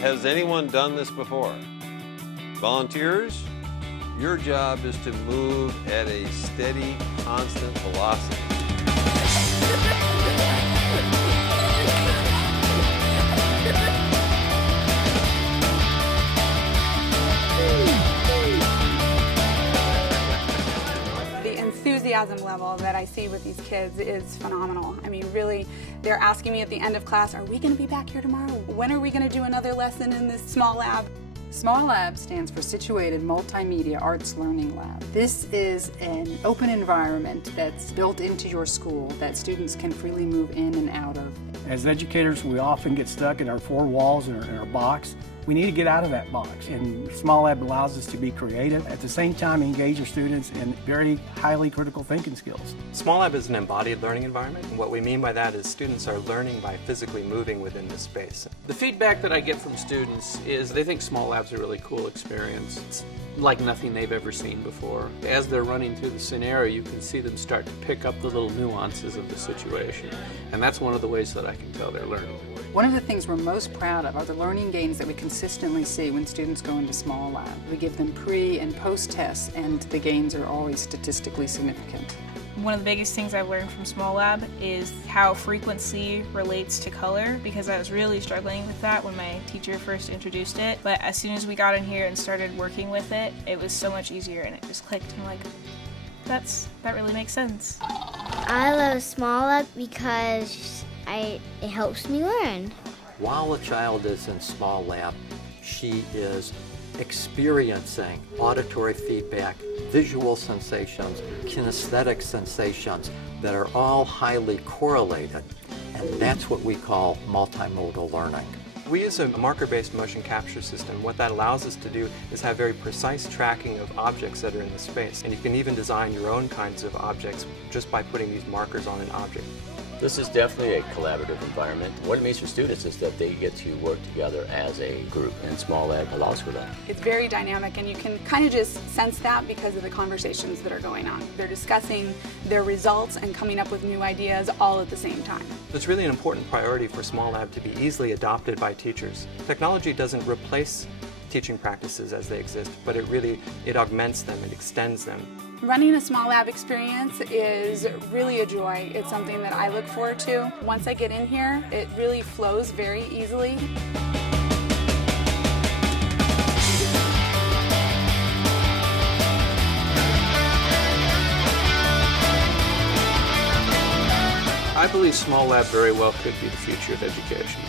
Has anyone done this before? Volunteers, your job is to move at a steady, constant velocity. The enthusiasm level that I see with these kids is phenomenal. I mean, really, they're asking me at the end of class, are we going to be back here tomorrow? When are we going to do another lesson in this small lab? SMALLab stands for Situated Multimedia Arts Learning Lab. This is an open environment that's built into your school that students can freely move in and out of. As educators, we often get stuck in our four walls and our box. We need to get out of that box, and SMALLab allows us to be creative, at the same time engage our students in very highly critical thinking skills. SMALLab is an embodied learning environment, and what we mean by that is students are learning by physically moving within the space. The feedback that I get from students is they think SMALLab's a really cool experience. It's like nothing they've ever seen before. As they're running through the scenario, you can see them start to pick up the little nuances of the situation, and that's one of the ways that I can tell they're learning. One of the things we're most proud of are the learning gains that we consistently see when students go into SMALLab. We give them pre- and post-tests, and the gains are always statistically significant. One of the biggest things I've learned from SMALLab is how frequency relates to color, because I was really struggling with that when my teacher first introduced it. But as soon as we got in here and started working with it, it was so much easier and it just clicked. I'm like, that really makes sense. I love SMALLab because it helps me learn. While a child is in SMALLab, she is experiencing auditory feedback, visual sensations, kinesthetic sensations that are all highly correlated, and that's what we call multimodal learning. We use a marker-based motion capture system. What that allows us to do is have very precise tracking of objects that are in the space, and you can even design your own kinds of objects just by putting these markers on an object. This is definitely a collaborative environment. What it means for students is that they get to work together as a group, and SMALLab allows for that. It's very dynamic, and you can kind of just sense that because of the conversations that are going on. They're discussing their results and coming up with new ideas all at the same time. It's really an important priority for SMALLab to be easily adopted by teachers. Technology doesn't replace teaching practices as they exist, but it augments them, it extends them. Running a SMALLab experience is really a joy. It's something that I look forward to. Once I get in here, it really flows very easily. I believe SMALLab very well could be the future of education.